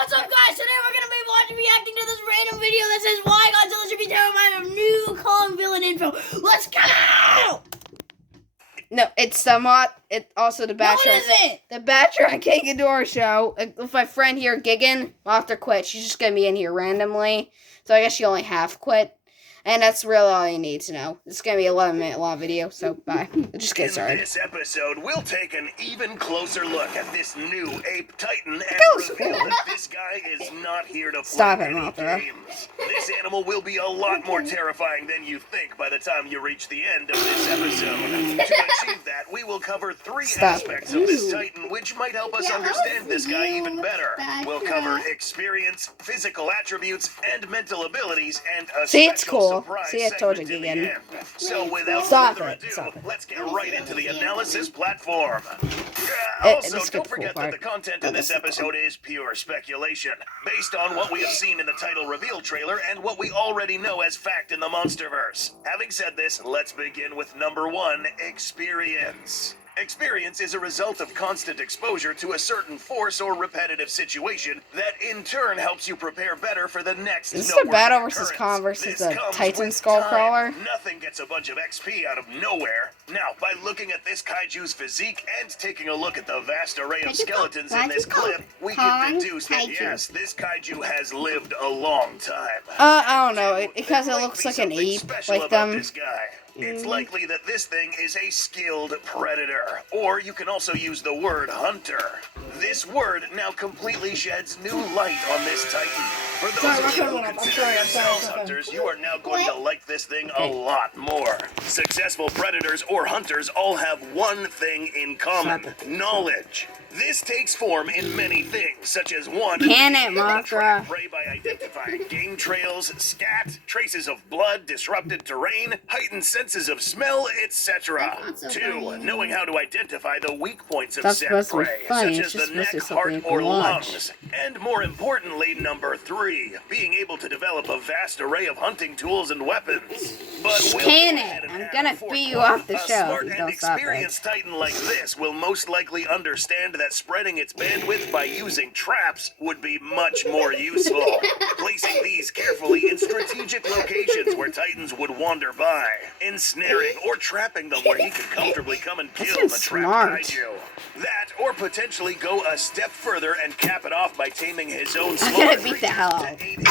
What's up, guys? Today we're going to be reacting to this random video that says why Godzilla should be terrified of new Kong villain info. Let's go! No, it's also the Battra. No, it isn't! The Battra and Gigan show with my friend here, Gigan. I'll have to quit. She's just going to be in here randomly. So I guess she only half quit. And that's really all you need to know. It's going to be an 11-minute long video, so bye. Let's just get started. In this episode, we'll take an even closer look at this new ape titan and reveal that this guy is not here to play any games. This animal will be a lot more terrifying than you think by the time you reach the end of this episode. To achieve that, we will cover three aspects of this titan which might help us understand this guy even better. We'll cover experience, physical attributes, and mental abilities, and a special surprise. See, I told you again. So without further ado, let's get right into the analysis platform. Also, don't forget that the content in this episode is pure speculation, based on what we have seen in the title reveal trailer and what we already know as fact in the Monsterverse. Having said this, let's begin with number 1, experience. Experience is a result of constant exposure to a certain force or repetitive situation that in turn helps you prepare better for the next. Is this a Battle vs. Kong versus the Titan Skullcrawler? Nothing gets a bunch of XP out of nowhere. Now, by looking at this kaiju's physique and taking a look at the vast array of skeletons in this clip, we can deduce that yes, this kaiju has lived a long time. I don't know, because it looks like an ape, like them. This guy. It's likely that this thing is a skilled predator, or you can also use the word hunter. This word now completely sheds new light on this titan. For those of you who consider yourselves hunters, you are now going to like this thing a lot more. Successful predators or hunters all have one thing in common: knowledge. This takes form in many things, such as 1, Can it, Mothra? prey by identifying game trails, scat, traces of blood, disrupted terrain, heightened senses of smell, etc. 2, knowing how to identify the weak points of said prey, such as the neck, heart, or lungs. And more importantly, number 3, being able to develop a vast array of hunting tools and weapons. But Can it? I'm gonna beat you off the show. Smart and experienced titan like this will most likely understand that spreading its bandwidth by using traps would be much more useful. Placing these carefully in strategic locations where titans would wander by, ensnaring or trapping them where he could comfortably come and kill the trapped kaiju. That, or potentially go a step further and cap it off by taming his own smaller creatures to aid in hunting.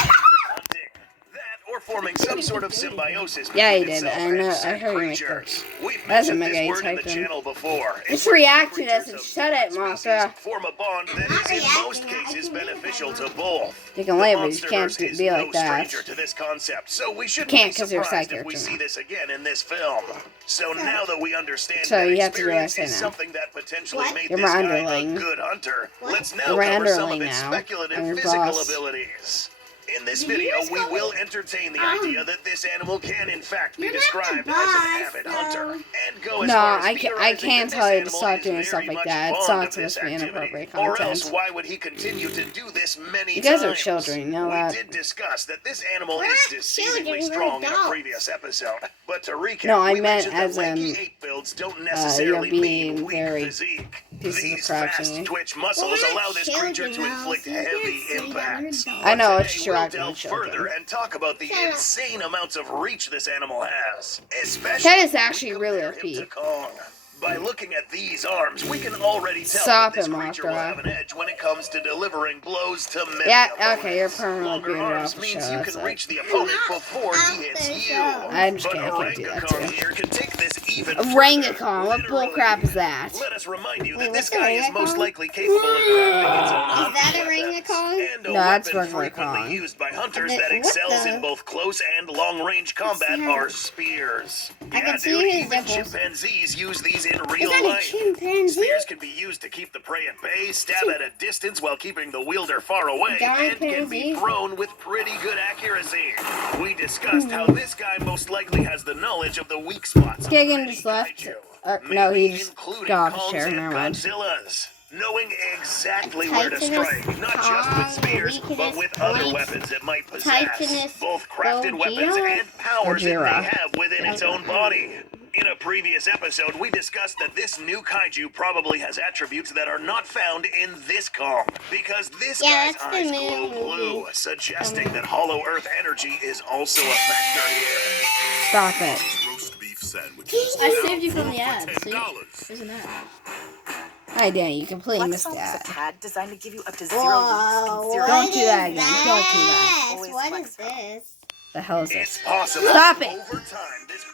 Or forming some sort of symbiosis between itself and said creatures. We've mentioned this word in the channel before. It's reacting to us and shut it, Mothra. Form a bond that is in most cases beneficial to both. You can label, you can't be like that. Stranger to this concept, so we shouldn't be surprised if we see this again in this film. So now that we understand that experience is something that potentially made this guy a good hunter, let's now cover some of its speculative physical abilities. In this video, we will entertain the idea that this animal can, in fact, be described as an avid hunter, and go as far as I can't tell you to stop doing stuff like that. It's not supposed to be inappropriate content. Or else, why would he continue to do this many times? You guys are children, you know that. We did discuss that this animal is deceivingly strong in a previous episode, but to recap, I meant as lanky ape builds don't necessarily mean weak physique. These fast twitch muscles allow this creature to inflict heavy impacts. I know, it's true. We'll delve further and talk about the insane amounts of reach this animal has. Especially that is actually really OP. By looking at these arms, we can already tell that this creature will have an edge when it comes to delivering blows to many opponents. Okay, you're permanently being arms means you can reach the opponent before he hits you. I just can't do that too. Here can take this even Orangutan, what bullcrap is that? Let us remind you that this guy is most likely capable of crafting its own Is that a orangutan? and a weapon frequently used by hunters that excels in both close and long-range combat are spears. Yeah, dude, even chimpanzees use these in real life. Spears can be used to keep the prey at bay, stab at a distance while keeping the wielder far away, and can be thrown with pretty good accuracy. We discussed how this guy most likely has the knowledge of the weak spots of Gigan just left. No, he just got off the chair. Never mind. Knowing exactly where to strike, not just with spears, but with other weapons it might possess, both crafted weapons and powers it may have within its own body. In a previous episode, we discussed that this new kaiju probably has attributes that are not found in this Kong, because this guy's that's the eyes new glow blue, movie. suggesting that Hollow Earth energy is also a factor here. Stop it. Roast beef sandwiches. I saved you from the For ad. See? $10. There's an ad. Hi, Dan. You completely missed Lexol is a that. pad designed to give you up to 0 Whoa, leaks and 0 Don't do that again. Don't do that. Always What flex is this? The hell is It's this? possible. Stop it. Over time, this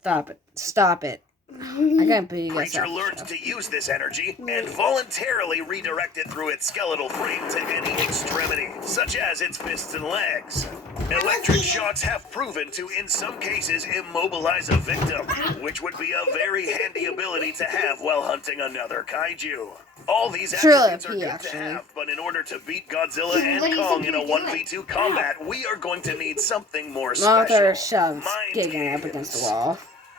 Stop it. Stop it. I gotta put you guys creature off. learns to use this energy and voluntarily redirect it through its skeletal frame to any extremity, such as its fists and legs. Electric shocks have proven to, in some cases, immobilize a victim, which would be a very handy ability to have while hunting another kaiju. All these It's really attributes are OP, good actually. to have, but in order to beat Godzilla and What do you Kong think in a you're doing? 1v2 combat, we are going to need something more Mother special. shoves Mind Gigan up games. against the wall.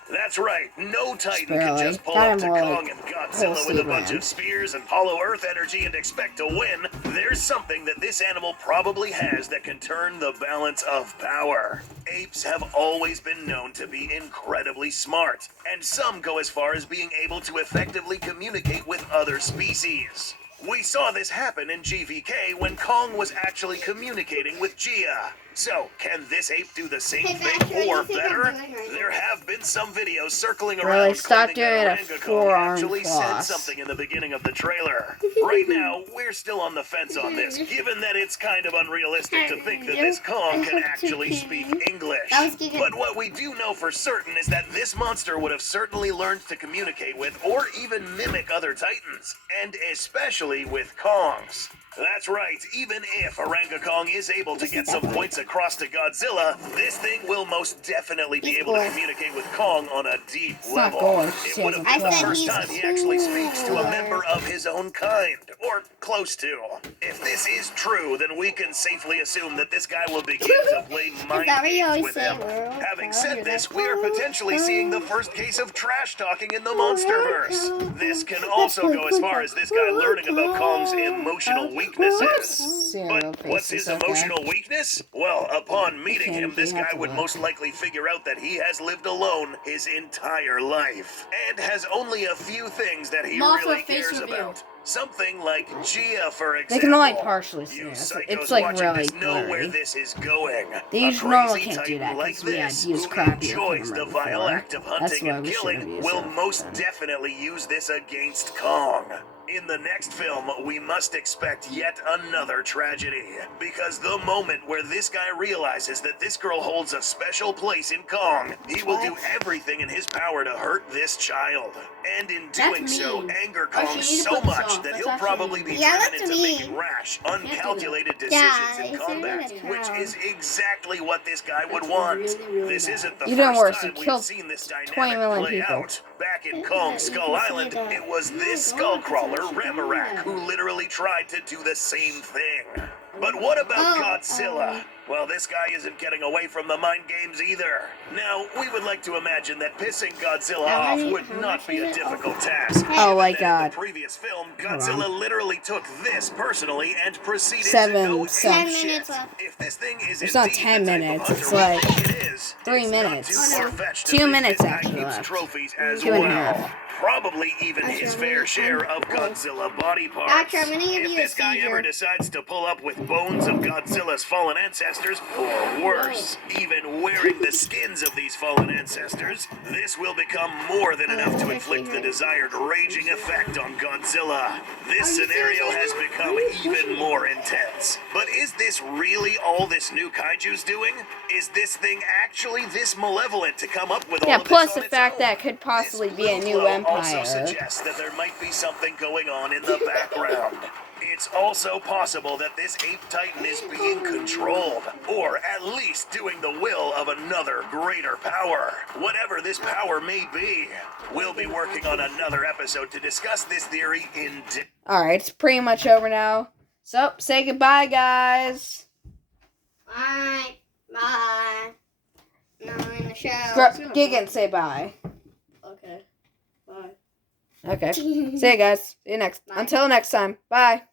That's right, no Titan can Barely. just pull Got up him to more Kong like and full Godzilla with a speed bunch ran. of spears and hollow earth energy and expect to win. There's something that this animal probably has that can turn the balance of power. Apes have always been known to be incredibly smart, and some go as far as being able to effectively communicate with other species. We saw this happen in GVK when Kong was actually communicating with Gia. So, can this ape do the same Hey, thing Baxter, or you think I'm better? doing right There have been some videos circling Really? around Stop claiming that doing a Orangakong forearm actually said floss. something in the beginning of the trailer. Right now, we're still on the fence on this, given that it's kind of unrealistic to think that this Kong can actually speak English. That was Gigan. But what we do know for certain is that this monster would have certainly learned to communicate with or even mimic other Titans, and especially with Kongs. That's right, even if Orangakong is able to get some points across to Godzilla, this thing will most definitely be He's able to cool. communicate with Kong on a deep It's not level. gold, it's It would have just been I the said first he's time he actually speaks to a cool. member of his own kind, or close to. If this is true, then we can safely assume that this guy will begin to play mind that what you games always with say, him. Earl? Having Oh, said you're this, like, we are potentially seeing the first case of trash talking in the Monsterverse. This can also go as far as this guy learning about Kong's emotional weaknesses. Serial But what's his faces, okay. emotional weakness? Well, upon meeting Can't him, this be guy would helpful. most likely figure out that he has lived alone his entire life and has only a few things that he Mothra really face cares reveal. about. Something like Gia, for example. They can only partially see You it. psychos It's like watching really this know where blurry. this is going. They A usually normally crazy can't do Titan that like 'cause we had this, used who crappier enjoys camera the vile before. act of That's hunting why and we should've killing, used will it. most definitely use this against Kong. In the next film, we must expect yet another tragedy. Because the moment where this guy realizes that this girl holds a special place in Kong, he will do everything in his power to hurt this child. And in doing That's so, mean. anger Actually, Kong you need to so put this much off. that That's he'll actually probably be mean. Yeah, driven that's into mean. making rash, do that. uncalculated decisions Yeah, in it's combat, really which bad. is exactly what this guy would That's want. really, really This bad. isn't the Even first worse, time he we've killed seen this 20 dynamic million play people. out. Back in Yeah, Kong you Skull can say Island, that. it was Oh my this God, skullcrawler, that's actually Ramarak, bad. who literally tried to do the same thing. But what about Godzilla? Well, this guy isn't getting away from the mind games either. Now, we would like to imagine that pissing Godzilla How off many- would how not much be a is it? difficult task. Oh my Given that in God. the previous film, Hold on. Godzilla literally took this personally and proceeded to 7 go some- 10 apeshit. minutes left. If this thing is It's not indeed 10 the type minutes, of it's hunter we like think it is, 3 it's minutes. Not too far-fetched to 2 think minutes this guy actually keeps left. trophies as 2 and a well. half. Probably even Actually, his I'm fair gonna- share I'm- of Godzilla body parts. Actually, I'm gonna give If you a this guy ever seizure. decides to pull up with bones of Godzilla's fallen ancestors, or worse, even wearing the skins of these fallen ancestors, this will become more than enough to inflict the desired raging effect on Godzilla. This scenario has become even more intense. But is this really all this new kaiju's doing? Is this thing actually this malevolent to come up with all Yeah, of this plus on the its fact own? that it could possibly This be a little new glow empire. also suggests that there might be something going on in the background. It's also possible that this ape titan is being controlled, or at least doing the will of another greater power. Whatever this power may be, we'll be working on another episode to discuss this theory in depth. Alright, it's pretty much over now. So, say goodbye, guys. Bye. Bye. No, in the show. Gigan, say bye. Okay. Bye. Okay. See you guys. See you next. Bye. Until next time. Bye.